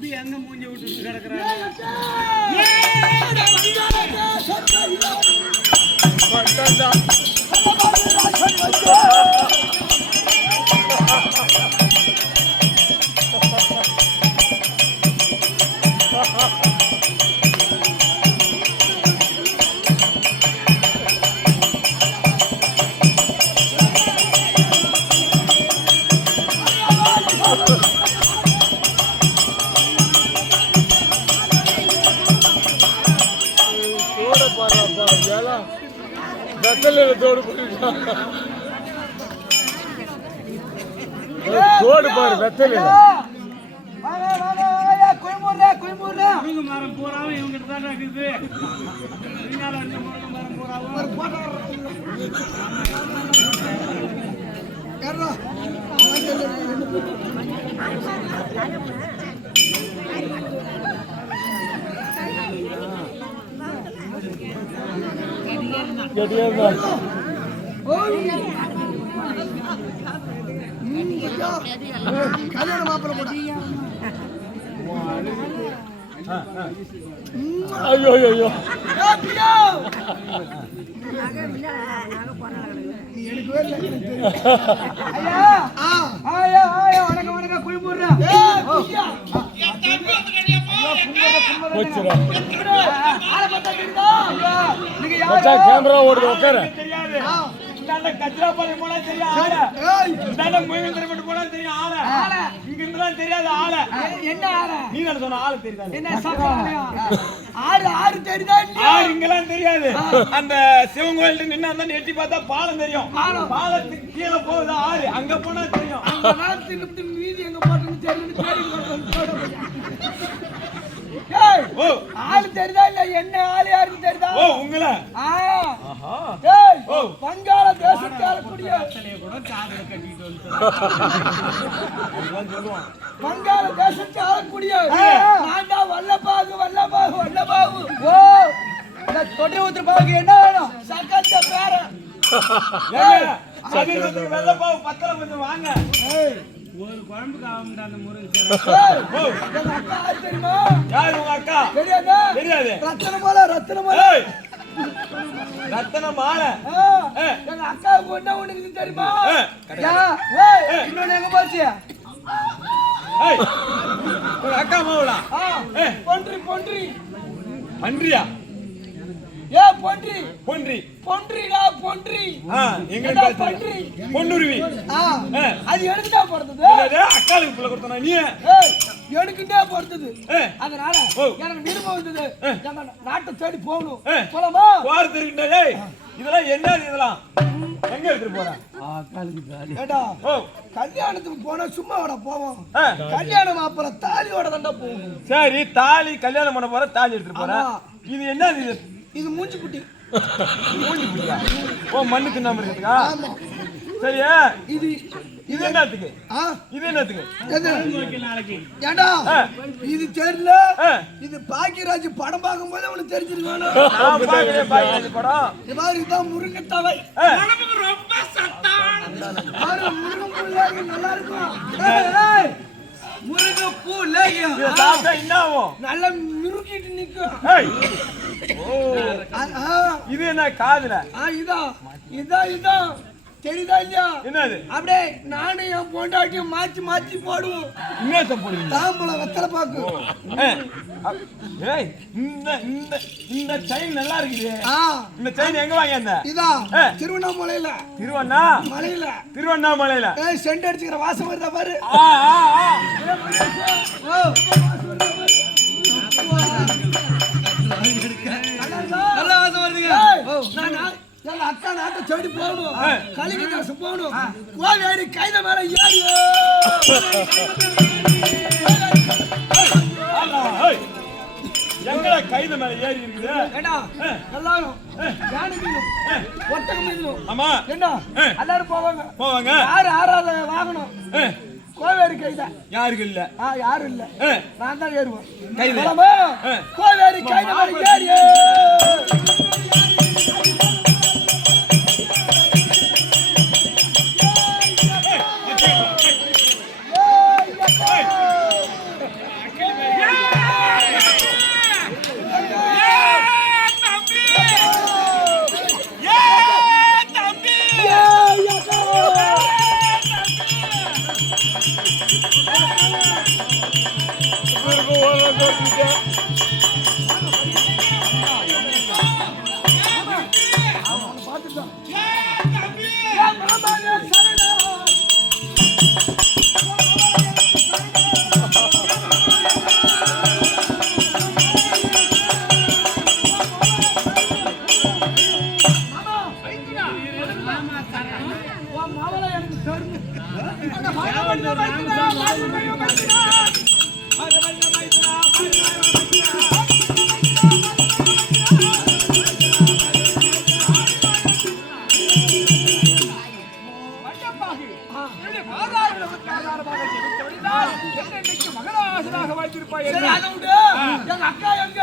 தம்பி எங்க மூஞ்சி விட்டு கிடக்குறாங்க. தோடு பாரு வெத்தல முருங்க மரம் பூராவும் இவங்கிட்ட தான் இருக்குது. பின்னால வந்து முருங்க மரம் பூராவும் கல்யாண மாப்பிள்ள கூட ஐயோ ஐயோ வணக்கம் வணக்கம் குளிமுறா கேமரா ஓடுது உட்கார கச்சிராப்பாளையம் போனா தெரியும் ஆள. முயல் போனா தெரியும் ஆள. இங்க இருந்துலாம் தெரியாத ஆள. என்ன ஆள? நீ தான சொன்ன ஆளு தெரியுதா? என்ன சாப்பாடு? ஆறு தெரியுதா? ஆறு இங்கெல்லாம் தெரியாது. அந்த சிவன் கோயில்ல நின்னா தான் எட்டி பார்த்தா பாலம் தெரியும். பாலத்துக்கு கீழ போகுது ஆறு. அங்க போனா தெரியும். அங்க நாட்டுக்கு மீதி எங்க போட்டுன்னு தெரியும். ஓ ஆளு தெரியுதா இல்ல? என்ன ஆளு யாருக்கு தெரியுதா? ஓ உங்கள ஆஹா டேய் ஓ வங்காள தேசத்தால கூடிய கூட காதுல கட்டிட்டு வந்து சொல்லுவான். வங்காள தேசத்தால கூடிய நான் தான் வல்லபாகு ஓ இந்த தொட்டி ஊத்துற பாகு என்ன வேணும்? சக்கத்த பேர ஏங்க சகீரத்துக்கு வெள்ள பாவு பத்தல கொஞ்சம் வாங்க. ஏய் ஒரு குழம்புக்கு ஆகும்டா அந்த முருகன். ஓ எங்க அக்கா தெரியுமா? யார் உங்க அக்கா? தெரியாது. ரத்தன மாலை ஏய் ரத்தன மாலை. எங்க அக்கா ஒண்ணா உனக்கு தெரியுமா? ஏய் இன்னொன்னு எங்க போச்சு? ஏய் உங்க அக்கா மாவுடா. பொன்றி பன்றியா? ஏ பொன்றி பொன்றிடா எங்க பன்றி பொன்னுருவி. அது எனக்கு தான் பிறந்தது. அக்காளுக்கு புள்ள கொடுத்தனா நீ? எனக்குண்டே பிறந்தது. அதனால எனக்கு விருப்பம் வந்தது. நம்ம நாட்டை தேடி போகணும். போலாமா? போறதுக்கு டேய் இதெல்லாம் என்னது? இதெல்லாம் எங்க எடுத்துட்டு போற? ஏடா கல்யாணத்துக்கு போனா சும்மா வட போவோம். கல்யாண மாப்பிள்ள தாலியோட தாண்டா போகும். சரி தாலி கல்யாணம் பண்ண போற தாலி எடுத்துட்டு போற. இது என்னது? இது மூஞ்சி குட்டி. மூஞ்சி குட்டியா? ஓ மண்ணு தின்னாம இருக்குதுக்கா? சரியா? இது என்னத்துக்கு? இது என்னத்துக்கு? ஏண்டா இது தெரியல. இது பாக்கியராஜ் படம் பார்க்கும்போது அவனுக்கு தெரிஞ்சிருக்கணும். நான் பாக்கல பாக்கியராஜ் படம். இது மாதிரி தான் முருங்கத்தவை. உடம்புக்கு ரொம்ப சத்தான முருங்கப்பூ நல்லா இருக்கும். ஏய் முருங்கப்பூ லேகியம் இத சாப்பிட்டா என்ன ஆகும்? நல்லா முருகிட்டு நிக்கும். ஏய் ஓ இது என்ன காதுல? இதான் தெரியுதா இல்லையா? என்னது? அப்படியே நானும் என் பொண்டாட்டியும் மாத்தி போடுவோம். இன்னத்த போடுவீங்க? தாம்பளம் வெத்தலை பாக்கு. ஏய் இந்த செயின் நல்லா இருக்குது. இந்த செயின் எங்க வாங்கியந்த? இதான் திருவண்ணாமலையில. திருவண்ணாமலையில. ஏய் சென்ட் அடிச்சுக்கிற வாசம் வருதா பாரு. நல்லா வாசம் வருதுங்க. எங்க அக்கா நாட்டை தேடி போகணும். கலிங்க தேசம் போகணும். கோவேரி கைத மேல ஏறி எங்கடா கைத மேல ஏறி இருக்குது? ஏடா எல்லாரும் யானைகளும் ஒட்டகமும். ஆமா என்ன எல்லாரும் போவாங்க. யாரு ஆறாத வாங்கணும். கோவேரி கைத யாருக்கு இல்ல? யாரும் இல்ல. நான் தான் ஏறுவேன். கைத கோவேரி கைத மேல ஏறி உன் மவளை எனக்கு தரணும். அந்த மகன் மைத்துனா, மைத்துனா. மகனாசனாக வாழ்த்திருப்பாய். எங்க அக்கா எங்க?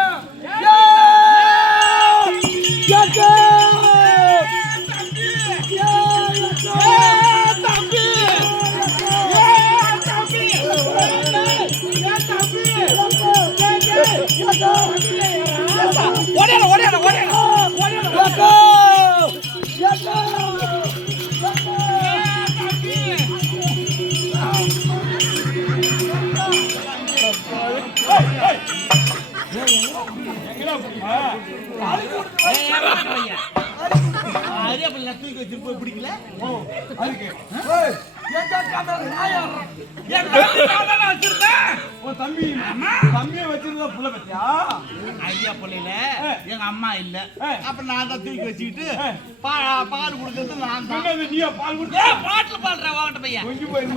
பிடிக்கல தம்பியை வச்சிருந்தா புள்ள பத்தியா ஐயா பிள்ளைல எங்க அம்மா இல்ல அப்ப நான் தான் தூக்கி வச்சுக்கிட்டு பால் கொடுக்கறது நான் தான் நீயா பால் கொடுத்த பாட்டில் பால்ற வாங்கிட்ட பையன் கொஞ்சம் போய்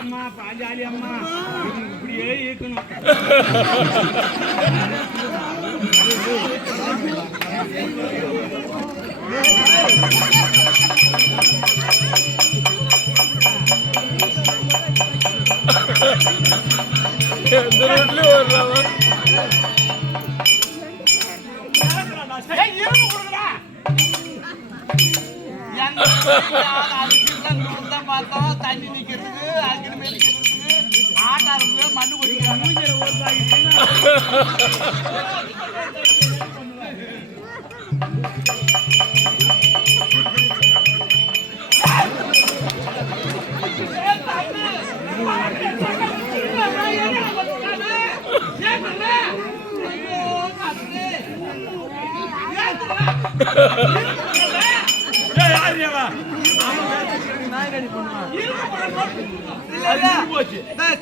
அம்மா பாஞ்சாலி அம்மா இப்படியே இருக்கணும். பார்த்தோம் தண்ணி நிக்கிறதுக்கு அங்கிட்டு மேலிக்கிறதுக்கு ஆட்டா இருக்கு மண்ணு கொட்டிக்கிறாங்க.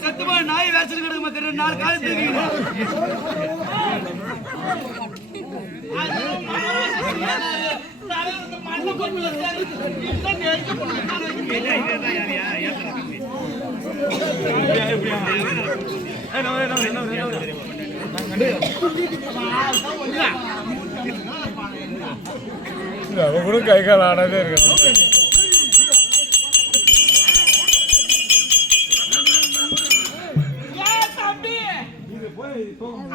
சத்துமா நாய் வேசல் கிடக்கு நாலு காலத்துக்கு கை கால் ஆடாதே இருக்கு.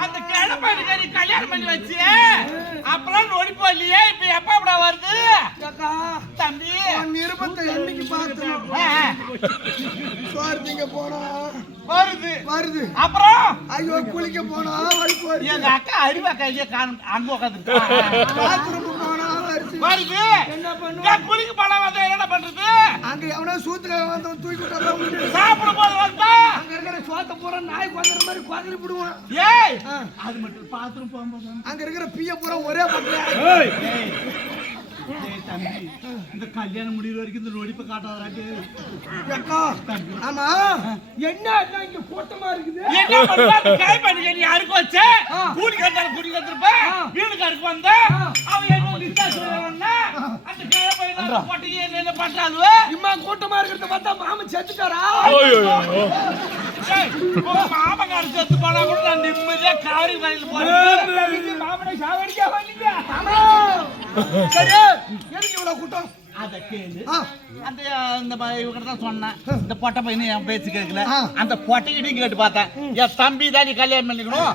அந்த கிழமை கல்யாணம் பண்ணி வச்சு அப்பெல்லாம் நொடி போலியே இப்ப எப்ப வருது தம்பி நிருபத்தை என்னைக்கு பார்த்தோம் போனா வருது வருது. அப்புறம் ஐயோ குளிக்க போனா எங்க அக்கா அறிவா கையிலே அங்க உட்காந்து போனா வருது. என்ன பண்ணுவா குளிக்க போனா வந்தா என்ன பண்றது? அங்க எவனோ சூத்துல வந்தவன் தூக்கி விட்டா சாப்பிடும் போது வந்தா அங்க இருக்கிற சோத்த பூரா நாய் குழந்தை மாதிரி குழந்தை விடுவான். ஏய் அது மட்டும் பாத்ரூம் போகும்போது அங்க இருக்கிற பிய பூரா ஒரே பக்கத்துல. தம்பி இந்த கல்யாணம் முடிகிற வரைக்கும் இந்த நொடிப்பை காட்டாதாட்டி. ஆமா என்ன இங்க கூட்டமா இருக்குது? என்ன பண்ற? கை பண்ணி நீ யாருக்கு வச்ச? கூடி கண்டால கூடி கத்துறப்ப வீட்டுக்கு வந்தா அவன் என்ன லிஸ்டா சொல்றான்னா அந்த கை பையன போட்டியே என்ன பண்றாளுவ? இம்மா கூட்டமா இருக்கிறத பார்த்தா மாமா செத்துட்டாரா? ஏய் மாமா கார் செத்து போனா கூட நான் நிம்மதியா காரி வரையில போறேன். மாமனை சாவடிக்க வந்தீங்க. ஆமா சரி எதுக்கு இவ்வளவு கூட்டம்? அத கேளு. அந்த இந்த இவங்க தான் சொன்னேன் இந்த பொட்டை பையனை என் பேச்சு கேட்கல. அந்த பொட்டைகிட்டையும் கேட்டு பார்த்தேன் என் தம்பி தான் நீ கல்யாணம் பண்ணிக்கணும்.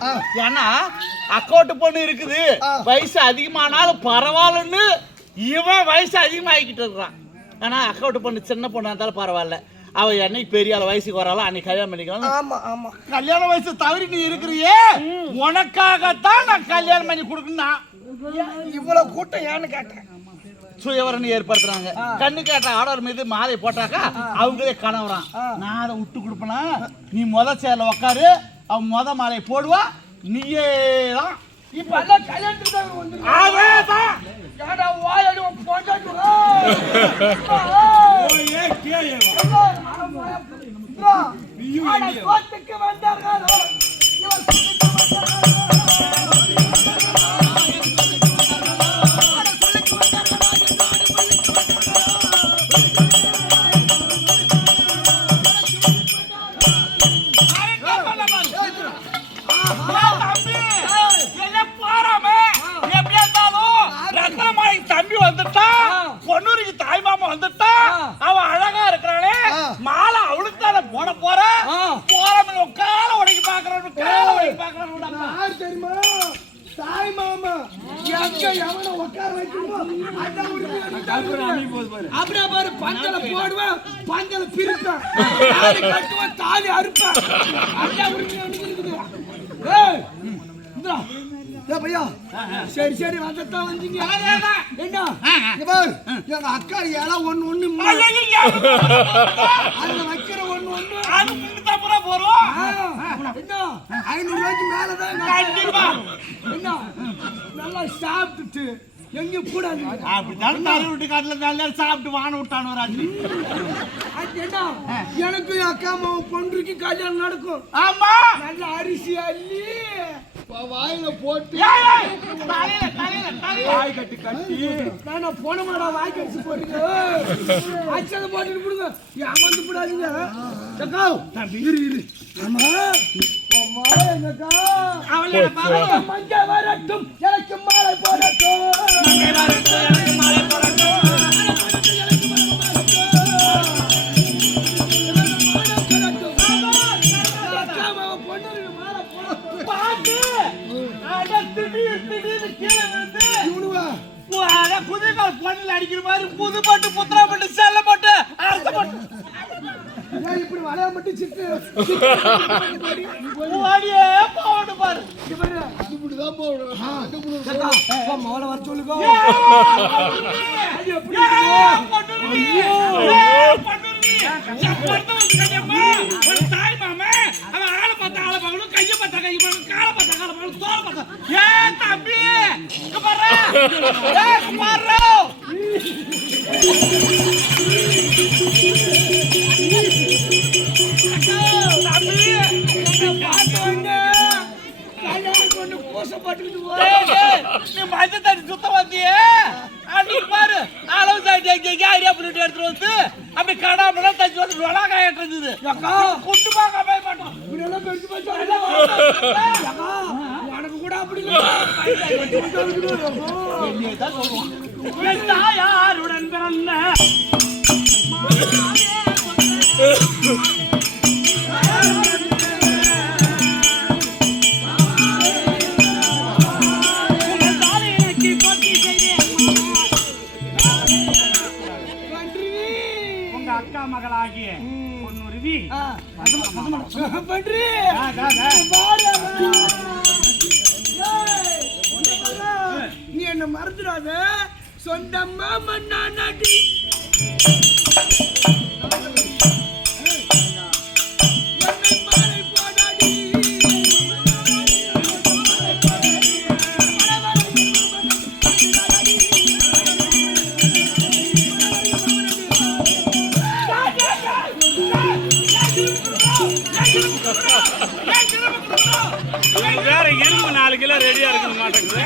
ஏன்னா அக்கௌண்ட் பொண்ணு இருக்குது வயசு அதிகமானாலும் பரவாயில்லன்னு இவன் வயசு அதிகமாகிக்கிட்டு இருக்கிறான். ஆனா அக்கௌண்ட் பொண்ணு சின்ன பொண்ணா இருந்தாலும் பரவாயில்ல. அவ என்னைக்கு பெரிய ஆள் வயசுக்கு வராலும் அன்னைக்கு கல்யாணம் பண்ணிக்கலாம். ஆமா ஆமா கல்யாண வயசு தவறி நீ இருக்கிறியே, உனக்காகத்தான் நான் கல்யாணம் பண்ணி கொடுக்கணும். இவ்வளவு கூட்டம் ஏன்னு கேட்டேன். சுயவரணி ஏற்படுத்துறாங்க. கண்ணு கேட்ட ஆடவர் மீது மாலை போட்டாக்கா அவங்களே கணவரான். நான் அதை விட்டு கொடுப்பேனா? நீ சேர்ல உக்காரு, அவன் மாலையை போடுவா, நீயே தான். இப்ப எல்லாம் கல்யாணத்துக்கு தான் வந்து அதேதான். ஏடா வாயடி போஞ்சாச்சு. கோத்துக்கு வந்தார்களோ இவர் சொல்லிட்டு தம்பி வந்துட்டா, பொண்ணுக்கு தாய் மாமா வந்துட்டா, அவன் அழகா இருக்கிறானே, மாலை அவளுக்கு தானே போட போற. கால உடைக்கு பாக்குறான், கால உடைக்கு பாக்குறான். யார் தெரியுமா? தாய் மாமா எங்க எவனை உட்கார வைக்கணுமோ அப்படியே பாரு. பந்தல போடுவேன், பந்தல பிரிப்பேன், தாலி கட்டுவேன், தாலி அறுப்பேன். அண்ணா உரிமை இருக்குது. ஏய் இந்தா ஏ பையா, சரி சரி வந்துதான் வந்தீங்க. என்ன இங்க பாரு, எங்க அக்கா ஏழா ஒண்ணு ஒண்ணு அதுல வைக்கிற ஒண்ணு ஒண்ணு அது முன்னூத்தம்பது போறோம். என்ன 500 ரூபாய்க்கு மேலதான். என்ன நல்லா சாப்பிட்டுட்டு எங்கேயும் கூடாது. அப்படித்தான் தலை விட்டு காட்டுல நல்லா சாப்பிட்டு வான விட்டானு ராஜி. அது என்ன எனக்கு அக்கா அம்மா பொண்ணுக்கு கல்யாணம் நடக்கும். ஆமா, நல்ல அரிசி அள்ளி வாயில போட்டு வாய் கட்டி கட்டி நான் போன மாடா வாய் கட்டி போடுங்க. அச்சதை போட்டுட்டு போடுங்க, ஏமாந்து போடாதீங்க. இரு இரு. ஆமா அம்மா எங்கக்கா மஞ்ச வரட்டும் எனக்கு மாலை போடட்டும். புதுகால் பொண்ணில் அடிக்கிற மாதிரி புது பட்டு புத்திரா பட்டு செல்ல பட்டு அரசு பட்டு இப்படி வளைய மட்டும் சிட்டு ஓடியே போகணும் பாரு. இப்படிதான் போகணும். மோளை வர சொல்லுங்க. தாய் மாமா அவன் ஆளை பார்த்தா ஆளை பார்க்கணும், கையை பார்த்தா கையை பார்க்கணும், காலை பார்த்தா காலை பார்க்கணும், தோலை பார்த்தா. ஏன் தம்பி பாரு மஞ்ச தண்ணி சுத்தம் வந்தியே அன்னைக்கு பாரு. அளவு சாட்டி ஐடியா பண்ணிட்டு எடுத்துட்டு வந்து அப்படி கடாமலாம் தச்சு வந்து நொலாக்காயிட்டு இருந்தது. குட்டு பார்க்க போய் மாட்டோம். உனக்கு கூட அப்படி தாயாருடன் பிறந்த அக்கா மகளாகிய பொன்னுருவி நீ என்ன மறந்துடாத. சொந்தம்மா மண்ணா நாட்டி வேற இரும்பு 4 கிலோ ரெடியா இருக்கு மாட்டேங்குது.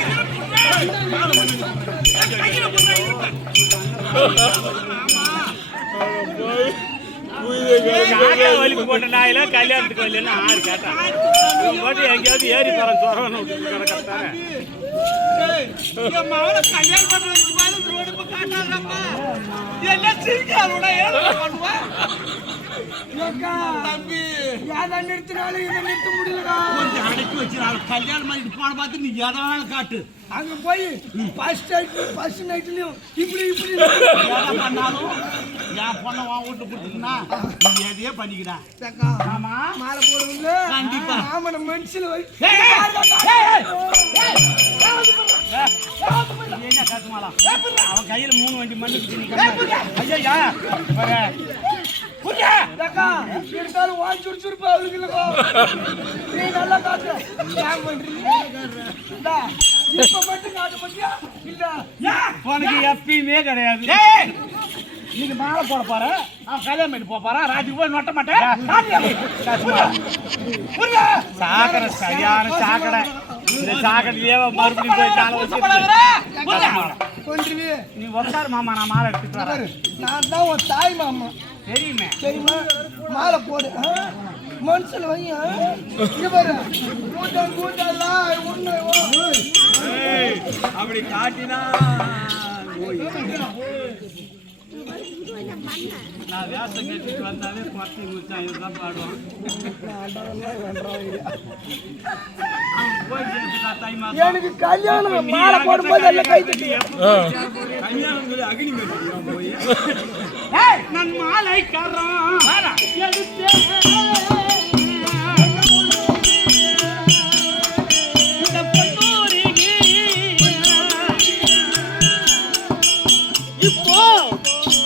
வலிப்பு போட்ட நாயில கல்யாணத்துக்கு வரலன்னு 6 கேட்டான். போட்டு எங்கேயாவது ஏறி தர தோறன்னு கரெக்டாக கல்யாணம் பண்றதுக்கு காட்டாங்கப்பா என்ன சிரிக்காத பண்ணுவேன். ஏக்கா, தம்பி ஏதா நிறுத்தினாலும் இதை நிறுத்த முடியலக்கா. கொஞ்சம் அடக்கி வச்சிருக்காங்க. கல்யாணம் பண்ணிட்டு போன பார்த்து நீ எதை வேணாலும் காட்டு. அங்க போய் ஃபர்ஸ்ட் நைட்லயும் இப்படி எதை பண்ணாலும் என் பொண்ணை உன் வீட்டு கொடுத்துட்டுனா நீ எதையே பண்ணிக்கிறா. ஏக்கா, ஆமா மாலை போடுவோம்ல. கண்டிப்பா. ஆமாம், மனுஷில வை. என்ன காத்துமாலாம் அவன் கையில 3 வண்டி மண்ணுக்கு ஐயா ஏக்கா, இருந்தாலும் வாங்கி சுறுசுறுப்பா அவளுக்கு இல்லக்கா. நீ நல்லா காட்டு. ஏன் பண்றீங்க? இந்தா, இப்ப மட்டும் காட்ட மாட்டியா? இல்ல. உனக்கு எப்பயுமே கிடையாது. நீங்க மாலை போட போற, அவன் கல்யாணம் பண்ணி போறா, ராஜுக்கு போய் நொட்ட மாட்டேன். சாக்கடை சரியான சாக்கடை. இந்த சாக்கடையிலே மறுபடியும் போய் காலை வச்சு கொன்றுவி. நீ உட்காரு மாமா, நான் மாலை எடுத்துட்டு வரேன். நான் தான் உன் தாய் மாமா. தெரியுமே. தெரியுமா? மாலை போடு. மனுஷன் வை. இங்க பாரு, கூட்டெல்லாம் உன்னை அப்படி காட்டினா நான் வேஷம் கட்டிட்டு வந்தாலே பத்தி முச்சா இதுதான் பாடுவான். அவன் போய் கேட்டுட்டா தாய்மா. எனக்கு கல்யாணம் மாலை போடும்போது எல்லாம் கை தட்டி. நான் மாலை கரம் எடுத்தே இப்போ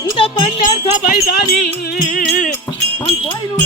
இந்த மன்னர் சபைதானி உன் கோயில்